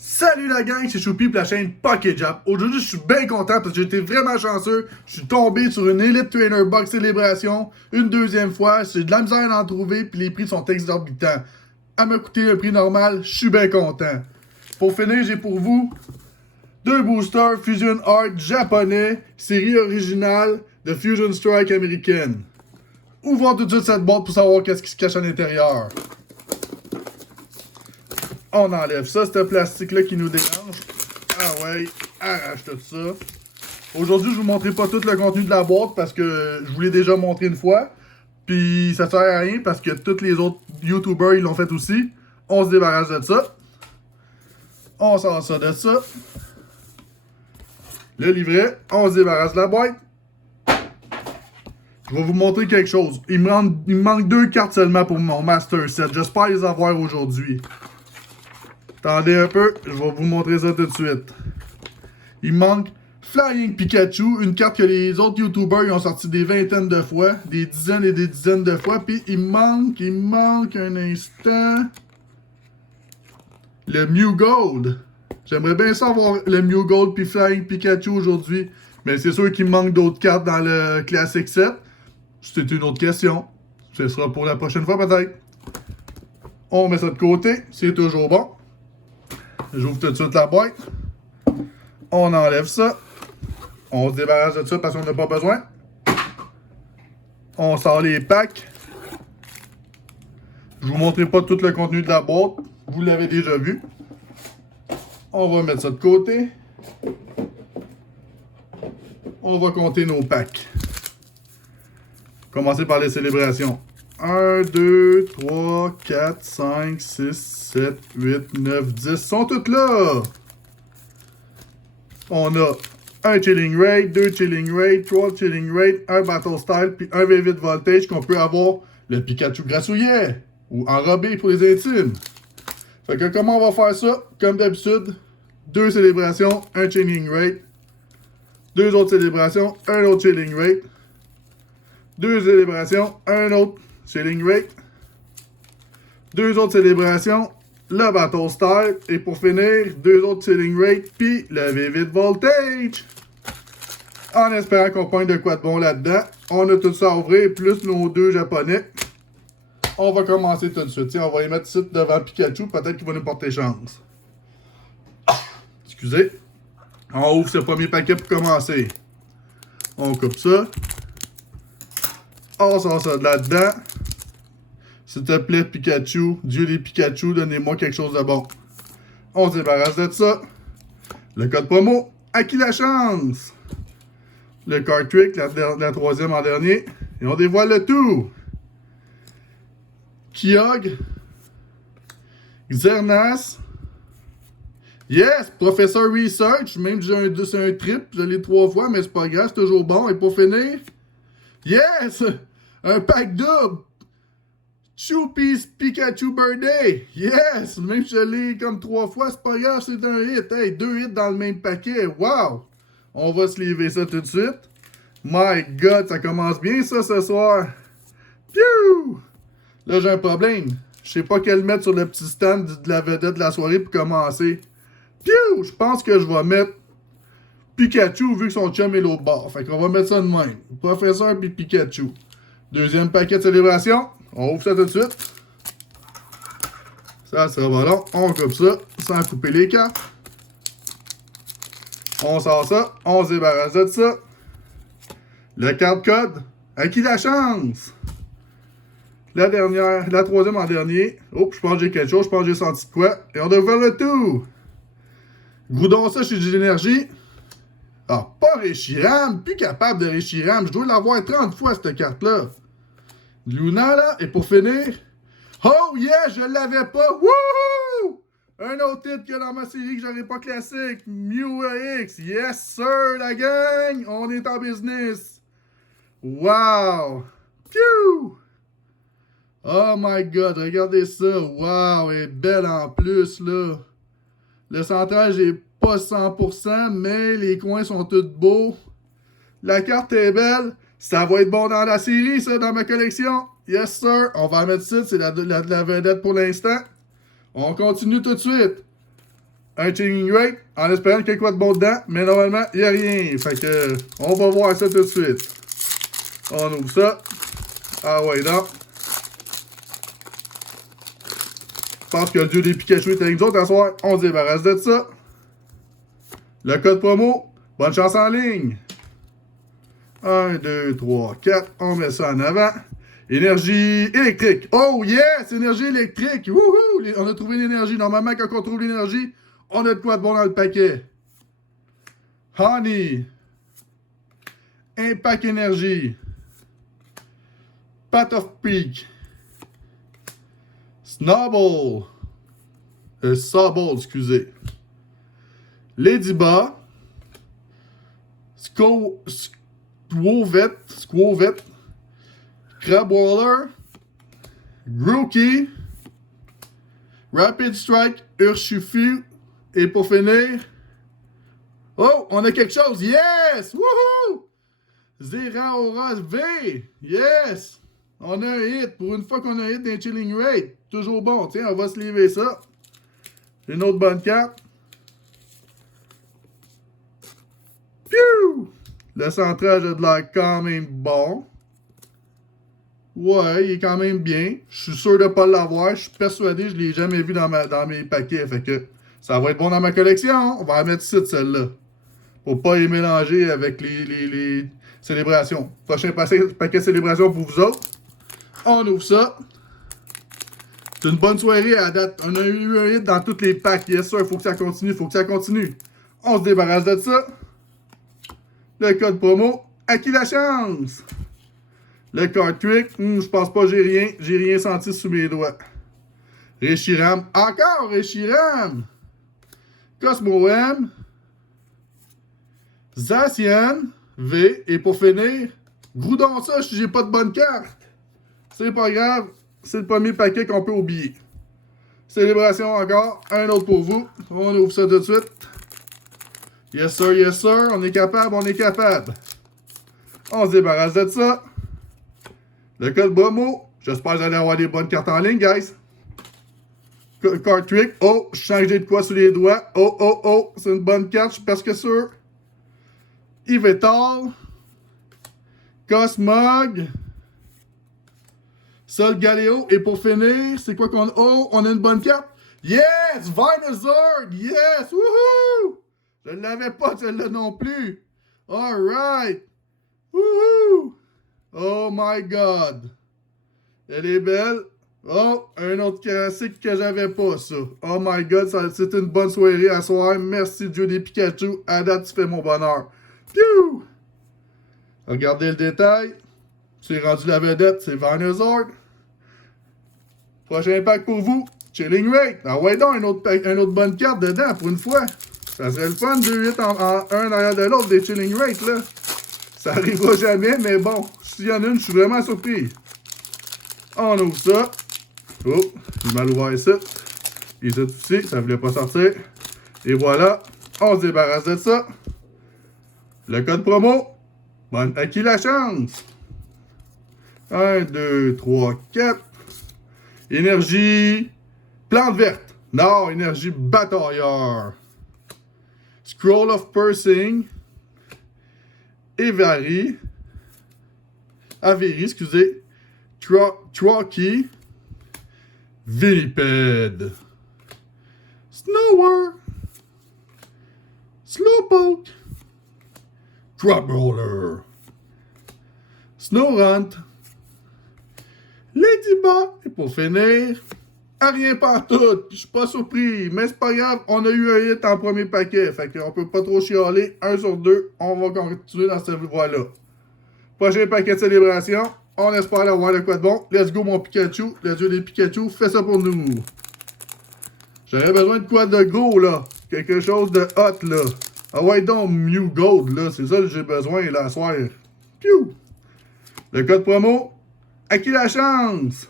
Salut la gang, c'est Choupi pour la chaîne Pocket Jap. Aujourd'hui, je suis bien content parce que j'ai été vraiment chanceux. Je suis tombé sur une Elite Trainer Box Célébration une deuxième fois. J'ai de la misère d'en trouver puis les prix sont exorbitants. À me coûter le prix normal, je suis bien content. Pour finir, j'ai pour vous deux boosters Fusion Art japonais, série originale de Fusion Strike américaine. Ouvrons tout de suite cette boîte pour savoir qu'est-ce qui se cache à l'intérieur. On enlève ça, ce plastique-là qui nous dérange. Ah ouais, arrache tout ça. Aujourd'hui, je vous montrerai pas tout le contenu de la boîte parce que je vous l'ai déjà montré une fois. Puis ça sert à rien parce que tous les autres YouTubers ils l'ont fait aussi. On se débarrasse de ça. On sort ça de ça. Le livret, on se débarrasse de la boîte. Je vais vous montrer quelque chose. Il me manque deux cartes seulement pour mon Master Set. J'espère les avoir aujourd'hui. Attendez un peu, je vais vous montrer ça tout de suite. Il manque Flying Pikachu, une carte que les autres YouTubers ils ont sorti des vingtaines de fois, des dizaines et des dizaines de fois. Puis il manque un instant. Le Mew Gold. J'aimerais bien savoir le Mew Gold puis Flying Pikachu aujourd'hui. Mais c'est sûr qu'il me manque d'autres cartes dans le Classic Set. C'est une autre question. Ce sera pour la prochaine fois peut-être. On met ça de côté, c'est toujours bon. J'ouvre tout de suite la boîte. On enlève ça. On se débarrasse de ça parce qu'on n'a pas besoin. On sort les packs. Je vous montrerai pas tout le contenu de la boîte. Vous l'avez déjà vu. On va mettre ça de côté. On va compter nos packs. Commencer par les célébrations. 1, 2, 3, 4, 5, 6, 7, 8, 9, 10 sont toutes là. On a un Chilling Raid, 2 Chilling Raid, 3 Chilling Raid, un Battle Style, puis un V8 Voltage qu'on peut avoir le Pikachu grassouillet ou enrobé pour les intimes. Fait que comment on va faire ça? Comme d'habitude, 2 célébrations, un Chilling Raid, 2 autres célébrations, un autre Chilling Raid, 2 célébrations, un autre Chilling Raid, 2 autres célébrations, le Battle Style, et pour finir, 2 autres Chilling Raid, puis le V8 Voltage. En espérant qu'on pointe de quoi de bon là-dedans. On a tout ça à ouvrir, plus nos 2 japonais. On va commencer tout de suite. Tiens, on va les mettre ici devant Pikachu, peut-être qu'il va nous porter chance. Excusez. On ouvre ce premier paquet pour commencer. On coupe ça. On sort ça de là-dedans. S'il te plaît, Pikachu, Dieu des Pikachu, donnez-moi quelque chose de bon. On se débarrasse de ça. Le code promo, à qui la chance? Le card trick, la troisième en dernier. Et on dévoile le tout. Kyogre. Xernas. Yes, Professeur Research. Même si c'est un trip, je l'ai 3 fois, mais c'est pas grave, c'est toujours bon. Et pour finir, yes! Un pack double! Choupi's Pikachu Birthday! Yes! Même si je l'ai comme 3 fois, c'est pas grave, c'est un hit. Hey, 2 hits dans le même paquet. Wow! On va se lever ça tout de suite. My God, ça commence bien ça ce soir. Piou! Là, j'ai un problème. Je sais pas quel mettre sur le petit stand de la vedette de la soirée pour commencer. Piou! Je pense que je vais mettre Pikachu vu que son chum est l'autre bord. Fait qu'on va mettre ça de même. Professeur puis Pikachu. Deuxième paquet de célébration. On ouvre ça tout de suite. Ça sera pas long. On coupe ça sans couper les cartes. On sort ça. On se débarrasse de ça. Le carte code. À qui la chance? La dernière, la troisième en dernier. Oh, je pense que j'ai quelque chose. Je pense que j'ai senti de quoi. Et on devrait le tout. Goudon ça chez Génénergie. Ah, pas Reshiram. Plus capable de Reshiram. Je dois l'avoir 30 fois, cette carte-là. Luna, là. Et pour finir. Oh, yeah, je l'avais pas. Wouhou! Un autre titre que dans ma série que j'aurais pas classique. Mew X. Yes, sir, la gang. On est en business. Wow. Phew! Oh my God, regardez ça. Wow, elle est belle en plus, là. Le centrage est pas 100%, mais les coins sont tous beaux. La carte est belle. Ça va être bon dans la série, ça, dans ma collection. Yes, sir. On va en mettre ça. C'est la vedette pour l'instant. On continue tout de suite. un chilling rate en espérant qu'il y ait quoi de bon dedans, mais normalement, il n'y a rien. Fait que, on va voir ça tout de suite. On ouvre ça. Ah ouais, non. Je pense que le dieu des Pikachu est avec nous autres à soir. On se débarrasse de ça. Le code promo. Bonne chance en ligne. 1, 2, 3, 4. On met ça en avant. Énergie électrique. Oh yes! Énergie électrique. Wouhou! On a trouvé l'énergie. Normalement, quand on trouve l'énergie, on a de quoi de bon dans le paquet. Honey. Impact énergie. Path of Peak. Snowball. Sobble, excusez. Ladybug. Squovet. Crabwaller. Grookey. Rapid Strike. Urshifu. Et pour finir. Oh, on a quelque chose. Yes! Woohoo! Zeraora V. Yes! On a un hit. Pour une fois qu'on a un hit d'un chilling rate. Toujours bon. Tiens, on va se lever ça. Une autre bonne carte. Piou! Le centrage a de l'air quand même bon. Ouais, il est quand même bien. Je suis sûr de ne pas l'avoir. Je suis persuadé, je ne l'ai jamais vu dans mes paquets. Fait que ça va être bon dans ma collection. On va la mettre ici, celle-là. Pour pas les mélanger avec les célébrations. Prochain paquet célébration pour vous autres. On ouvre ça. C'est une bonne soirée à date. On a eu un hit dans tous les packs. Yes, sir. Faut que ça continue. On se débarrasse de ça. Le code promo. À qui la chance? Le card trick. Je pense pas, j'ai rien senti sous mes doigts. Reshiram. Encore Reshiram. Cosmo M. Zacian. V. Et pour finir, Groudon ça, j'ai pas de bonne carte. C'est pas grave. C'est le premier paquet qu'on peut oublier. Célébration encore. Un autre pour vous. On ouvre ça tout de suite. Yes sir, yes sir. On est capable. On se débarrasse de ça. Le code Bromo. J'espère que vous allez avoir des bonnes cartes en ligne, guys. Card trick. Oh, je sens que j'ai de quoi sous les doigts. Oh. C'est une bonne carte, je suis presque sûr. Yvetal. Cosmog. Sol Galéo. Et pour finir, c'est quoi qu'on a? Oh, on a une bonne carte. Yes! Vinazord! Yes! Woohoo! Je ne l'avais pas, celle-là non plus. Alright! Woohoo! Oh my God! Elle est belle. Oh, un autre classique que j'avais pas, ça. Oh my God, c'est une bonne soirée à soir. Merci Dieu des Pikachu. À date, tu fais mon bonheur. Piou! Regardez le détail. C'est rendu la vedette, c'est Vinazord. Prochain pack pour vous. Chilling Rate. Ah ouais donc, un autre bonne carte dedans pour une fois. Ça serait le fun, 2-8 en un derrière de l'autre des Chilling Rate, là. Ça arrivera jamais, mais bon, s'il y en a une, je suis vraiment surpris. On ouvre ça. Oh, j'ai mal ouvert ça. Ici aussi, ça voulait pas sortir. Et voilà, on se débarrasse de ça. Le code promo. Bonne, à qui la chance? 1, 2, 3, 4. Énergie. Plante verte. Non, énergie batailleur. Scroll of Pursing. Avery, excusez. Trocky. Viped. Snower. Slowpoke. Crabroller. Snowrunt. Ladybug. Et pour finir, à rien partout. Je suis pas surpris, mais c'est pas grave. On a eu un hit en premier paquet. Fait qu'on peut pas trop chialer. 1 sur 2. On va continuer dans cette voie-là. Prochain paquet de célébration. On espère avoir le quoi de bon. Let's go mon Pikachu. Le dieu des Pikachu. Fais ça pour nous. J'aurais besoin de quoi de gros là. Quelque chose de hot là. Ah ouais donc Mew Gold là. C'est ça que j'ai besoin là à soir. Piou! Le code promo. À qui la chance?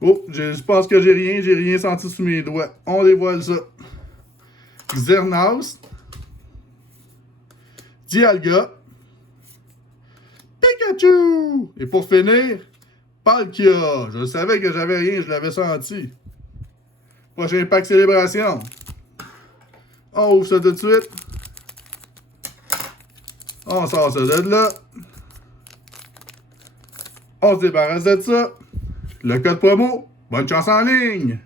Oh, je pense que j'ai rien senti sous mes doigts. On dévoile ça. Xernaus. Dialga. Pikachu! Et pour finir, Palkia. Je savais que j'avais rien, je l'avais senti. Prochain pack célébration. On ouvre ça tout de suite. On sort ça de là. On se débarrasse de ça. Le code promo. Bonne chance en ligne.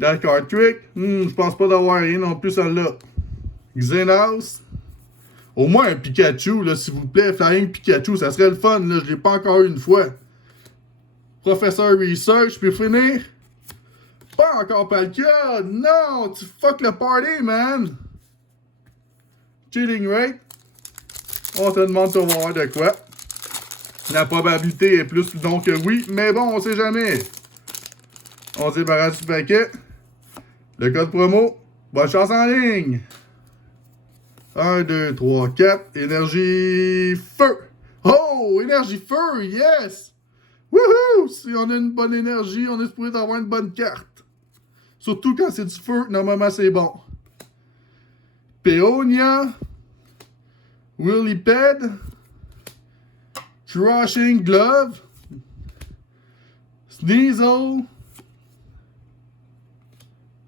La card trick. Je pense pas d'avoir rien non plus celle-là. Xenos. Au moins un Pikachu, là, s'il vous plaît. Flying Pikachu, ça serait le fun, là. Je l'ai pas encore eu une fois. Professeur Research, puis finir. Pas encore pas le cas. Non, tu fuck le party, man. Cheating rate. On te demande de voir de quoi. La probabilité est plus donc que oui, mais bon, on sait jamais. On se débarrasse du paquet. Le code promo. Bonne chance en ligne. 1, 2, 3, 4. Énergie feu. Oh, énergie feu, yes. Wouhou! Si on a une bonne énergie, on est supposé avoir une bonne carte. Surtout quand c'est du feu, normalement c'est bon. Peonia. Williped. Crushing Glove. Sneasel.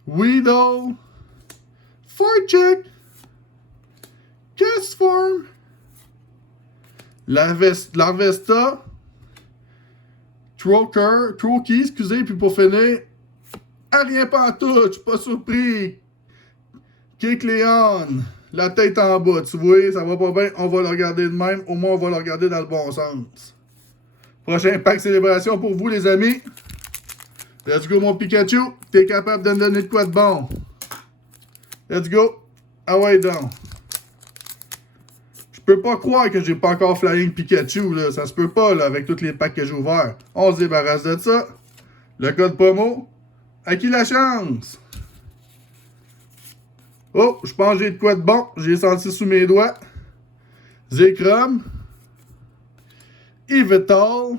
Weedle. Farcheck. Castform. Larvesta. Troki, excusez, puis pour finir, rien pantoute, je suis pas surpris. Kecleon, la tête en bas, tu vois, ça va pas bien, on va le regarder de même, au moins on va le regarder dans le bon sens. Prochain pack célébration pour vous les amis. Let's go mon Pikachu, t'es capable de me donner de quoi de bon. Let's go, ah ouais donc. Je peux pas croire que j'ai pas encore Flying Pikachu, là. Ça se peut pas, là, avec tous les packs que j'ai ouverts. On se débarrasse de ça. Le code promo. À qui la chance? Oh, je pense que j'ai de quoi de bon. J'ai senti sous mes doigts. Zekrom. Yveltal.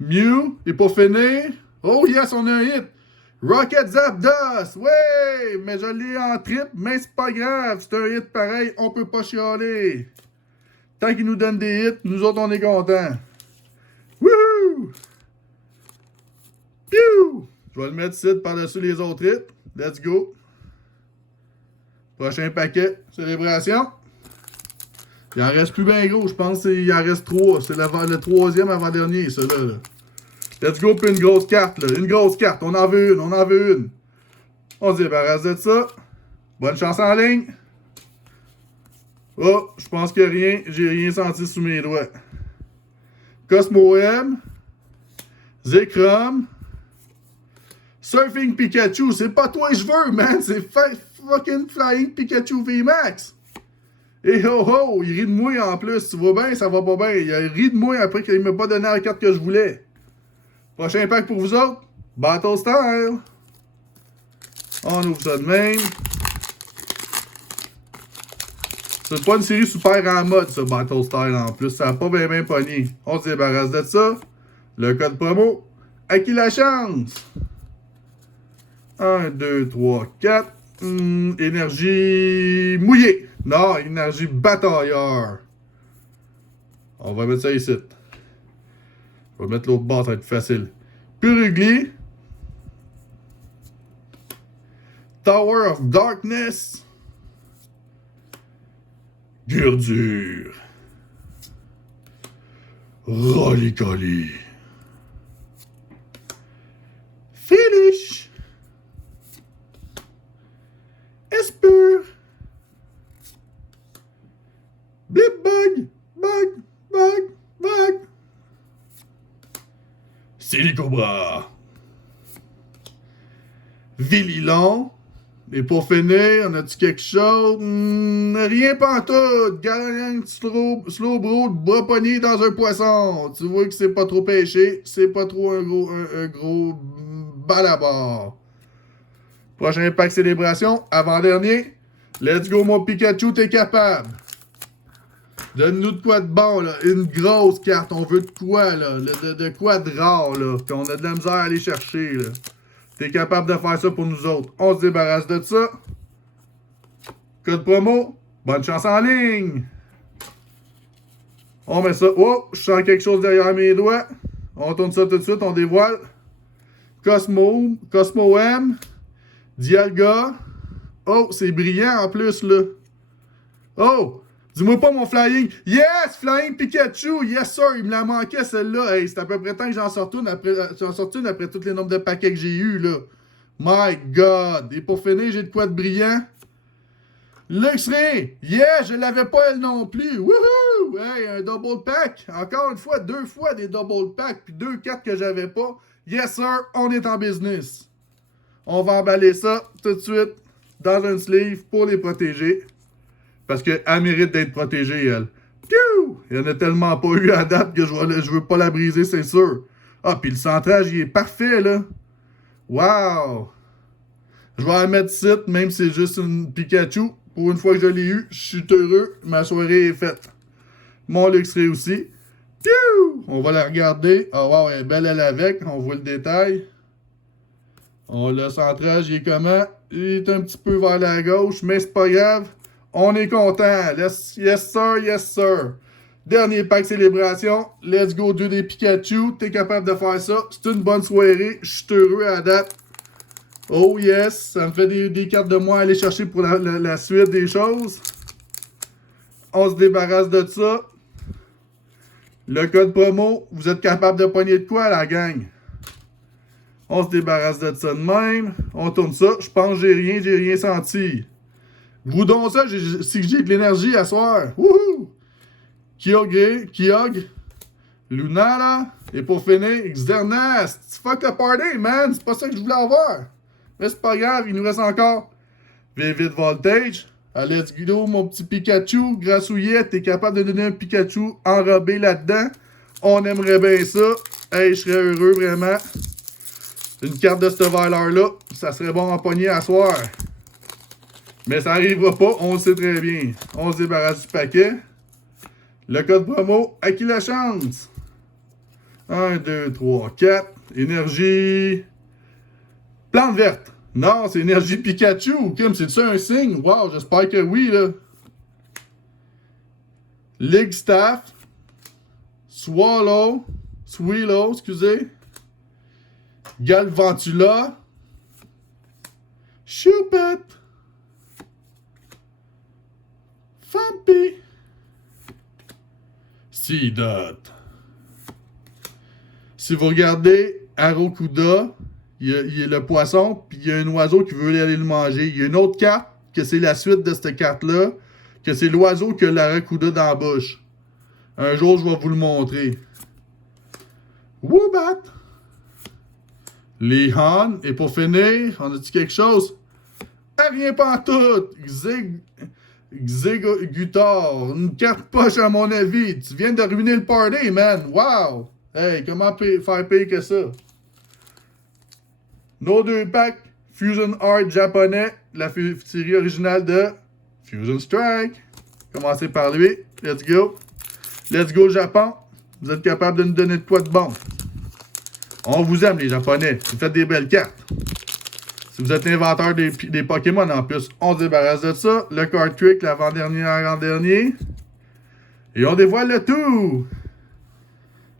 Mew. Et pour finir. Oh yes, on a un hit. Rocket Zapdos! Ouais! Mais je l'ai en trip, mais c'est pas grave. C'est un hit pareil, on peut pas chialer. Tant qu'il nous donne des hits, nous autres on est contents. Wouhou! Piou! Je vais le mettre ici par-dessus les autres hits. Let's go. Prochain paquet. Célébration. Il en reste plus bien gros, je pense qu'il en reste 3. C'est le troisième avant-dernier, celui-là. Là. Let's go, puis une grosse carte, là. Une grosse carte. On en veut une, on en veut une. On se débarrasse de ça. Bonne chance en ligne. Oh, je pense que rien. J'ai rien senti sous mes doigts. Cosmo M. Zekrom. Surfing Pikachu. C'est pas toi que je veux, man. C'est fucking Flying Pikachu VMAX. Et ho ho, il rit de moi en plus. Tu vois bien, ça va pas bien. Il a ri de moi après qu'il m'a pas donné la carte que je voulais. Prochain pack pour vous autres. Battle Style. On ouvre ça de même. C'est pas une série super en mode, ça, Battle Style en plus. Ça a pas bien pogné. On se débarrasse de ça. Le code promo. À qui la chance? 1, 2, 3, 4. Énergie mouillée. Non, énergie batailleur. On va mettre ça ici. On va mettre l'autre bord, ça va être facile. Purugly. Tower of Darkness. Gurdure. Rolicoli. Finish. Espure. Blipbug. Bug. Silicobra. Villilon. Et pour finir, on a-tu quelque chose? Rien pantoute. Galant Slowbro de bras pogné dans un poisson. Tu vois que c'est pas trop pêché. C'est pas trop un gros balabar. Prochain pack célébration. Avant-dernier. Let's go mon Pikachu, t'es capable. Donne-nous de quoi de bon, là. Une grosse carte. On veut de quoi, là. De quoi de rare, là. Qu'on a de la misère à aller chercher, là. T'es capable de faire ça pour nous autres. On se débarrasse de ça. Code promo. Bonne chance en ligne. On met ça. Oh, je sens quelque chose derrière mes doigts. On tourne ça tout de suite. On dévoile. Cosmo M, Dialga. Oh, c'est brillant en plus, là. Oh! Dis-moi pas mon Flying. Yes! Flying Pikachu! Yes, sir! Il me la manquait, celle-là. Hey, c'est à peu près temps que j'en sorte une après tous les nombres de paquets que j'ai eu, là. My God! Et pour finir, j'ai de quoi de brillant. Luxray! Yeah! Je l'avais pas, elle non plus. Wouhou! Hey, un double pack. Encore une fois, 2 fois des double packs. Puis 2 cartes que j'avais pas. Yes, sir! On est en business. On va emballer ça tout de suite dans un sleeve pour les protéger. Parce qu'elle mérite d'être protégée, elle. Piou! Il n'y en a tellement pas eu à date que je veux pas la briser, c'est sûr. Ah, puis le centrage, il est parfait, là. Wow! Je vais la mettre ici, même si c'est juste une Pikachu. Pour une fois que je l'ai eu, je suis heureux. Ma soirée est faite. Mon Luxray aussi. Piou! On va la regarder. Ah, wow, elle est belle, elle avec. On voit le détail. Le centrage, il est comment? Il est un petit peu vers la gauche, mais c'est pas grave. On est content. Yes, sir, yes, sir. Dernier pack célébration. Let's go, 2 des Pikachu. T'es capable de faire ça. C'est une bonne soirée. Je suis heureux à la date. Oh yes. Ça me fait des cartes de moi à aller chercher pour la suite des choses. On se débarrasse de ça. Le code promo, vous êtes capable de pogner de quoi, la gang? On se débarrasse de ça de même. On tourne ça. Je pense que j'ai rien senti. Goudon ça, c'est que j'ai de l'énergie à soir. Wouhou! Kyogre, Lunala, et pour finir, Xernas. Fuck the party, man! C'est pas ça que je voulais avoir. Mais c'est pas grave, il nous reste encore Vivid Voltage. Allez, let's go, mon petit Pikachu. Grassouillet, t'es capable de donner un Pikachu enrobé là-dedans. On aimerait bien ça. Hey, je serais heureux, vraiment. Une carte de cette valeur-là, ça serait bon à pogner à soir. Mais ça n'arrivera pas, on le sait très bien. On se débarrasse du paquet. Le code promo, à qui la chance? 1, 2, 3, 4. Énergie. Plante verte. Non, c'est énergie Pikachu. Kim, c'est ça un signe? Wow, j'espère que oui, là. League Staff. Swallow, excusez. Galvantula. Choupette. Fampi. Seedot. Si vous regardez Arokuda, il y a le poisson, puis il y a un oiseau qui veut aller le manger. Il y a une autre carte, que c'est la suite de cette carte-là, que c'est l'oiseau qui a l'Arakuda dans la bouche. Un jour, je vais vous le montrer. Woobat! Les Han, et pour finir, on a dit quelque chose? Rien pantoute! Xegutar, une carte poche à mon avis. Tu viens de ruiner le party, man. Wow! Hey, comment faire pire que ça? Nos 2 packs, Fusion Art japonais, la série originale de Fusion Strike. Commencez par lui. Let's go. Let's go, Japon. Vous êtes capable de nous donner de quoi de bon. On vous aime, les Japonais. Vous faites des belles cartes. Si vous êtes inventeur des Pokémon en plus, on se débarrasse de ça. Le card trick, l'avant-dernier. Et on dévoile le tout.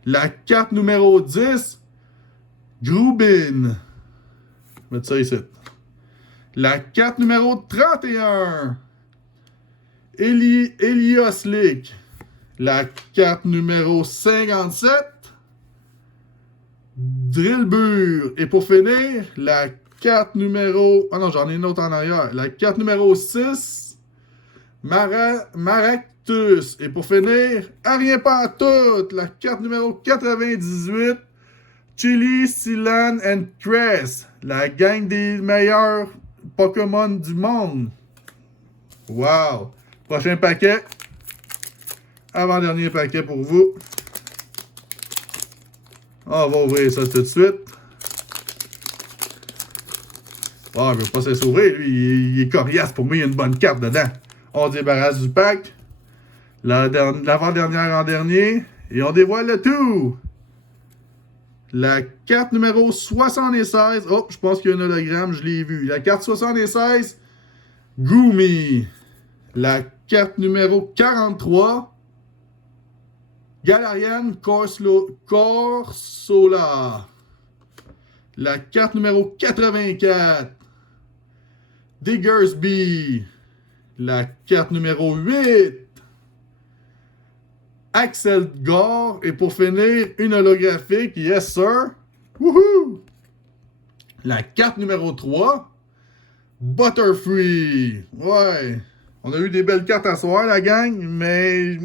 La carte numéro 10. Groobin. Je vais mettre ça ici. La carte numéro 31. Helioslick. La carte numéro 57. Drillbur. Et pour finir, la carte numéro... Ah non, j'en ai une autre en arrière. La carte numéro 6. Maractus. Et pour finir, à rien pas tout. La carte numéro 98. Chili, Silan and Cress. La gang des meilleurs Pokémon du monde. Wow. Prochain paquet. Avant-dernier paquet pour vous. On va ouvrir ça tout de suite. Ah, il veut pas s'ouvrir, lui. Il est coriace. Pour moi, il y a une bonne carte dedans. On débarrasse du pack. L'avant-dernière en dernier. Et on dévoile le tout. La carte numéro 76. Oh, je pense qu'il y a un hologramme, je l'ai vu. La carte 76. Goomy. La carte numéro 43. Galarian Corsola. La carte numéro 84. Diggersby. La carte numéro 8. Axel Gore. Et pour finir, une holographique. Yes, sir. Woohoo! La carte numéro 3. Butterfree. Ouais. On a eu des belles cartes à soir, la gang. Mais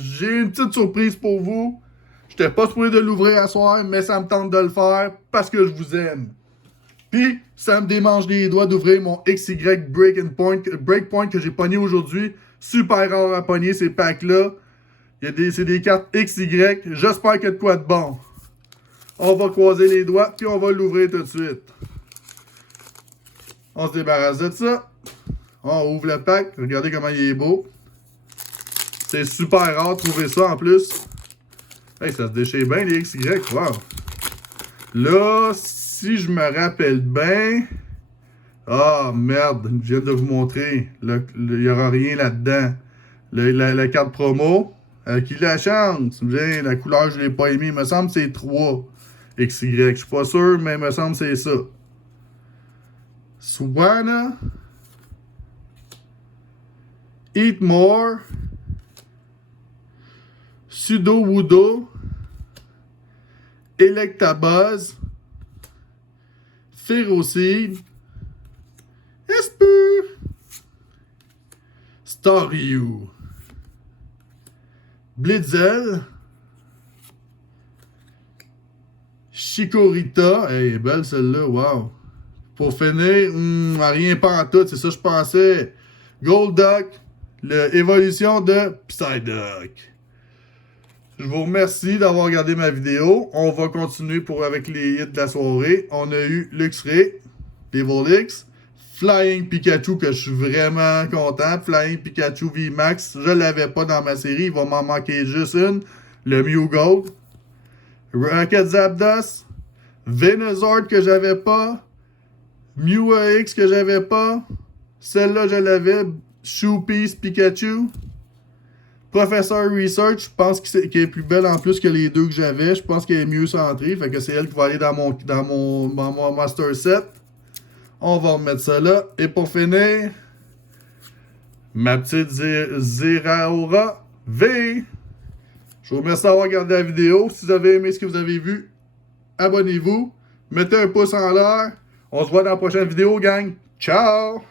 j'ai une petite surprise pour vous. J'étais pas supposé de l'ouvrir à soir, mais ça me tente de le faire parce que je vous aime. Puis, ça me démange les doigts d'ouvrir mon XY Breakpoint que j'ai pogné aujourd'hui. Super rare à pogner ces packs-là. C'est des cartes XY. J'espère qu'il y a de quoi de bon. On va croiser les doigts, puis on va l'ouvrir tout de suite. On se débarrasse de ça. On ouvre le pack. Regardez comment il est beau. C'est super rare de trouver ça en plus. Hey, ça se déchire bien les XY. Wow. Là, si je me rappelle bien... Ah, merde. Je viens de vous montrer. Il n'y aura rien là-dedans. La carte promo. Qui la chance? La couleur, je ne l'ai pas aimée. Il me semble que c'est 3 XY. Je suis pas sûr, mais il me semble que c'est ça. Swana. Eat More. Sudowoodo. Electabuzz. Ferroseed. Espur. Staryu. Blitzel. Chikorita. Elle est belle celle-là, wow. Pour finir, rien pas en tout, c'est ça que je pensais. Golduck. L'évolution de Psyduck. Je vous remercie d'avoir regardé ma vidéo. On va continuer avec les hits de la soirée. On a eu Luxray, Evolix, Flying Pikachu que je suis vraiment content. Flying Pikachu VMAX, je l'avais pas dans ma série. Il va m'en manquer juste une. Le Mew Gold. Rocket Zapdos. Venusaur que j'avais pas. Mew EX que j'avais pas. Celle-là je l'avais. Choupies Pikachu. Professeur Research, je pense qu'elle est plus belle en plus que les deux que j'avais. Je pense qu'elle est mieux centrée. Fait que c'est elle qui va aller dans mon Master Set. On va remettre ça là. Et pour finir, ma petite Zeraora V. Je vous remercie d'avoir regardé la vidéo. Si vous avez aimé ce que vous avez vu, abonnez-vous. Mettez un pouce en l'air. On se voit dans la prochaine vidéo, gang. Ciao!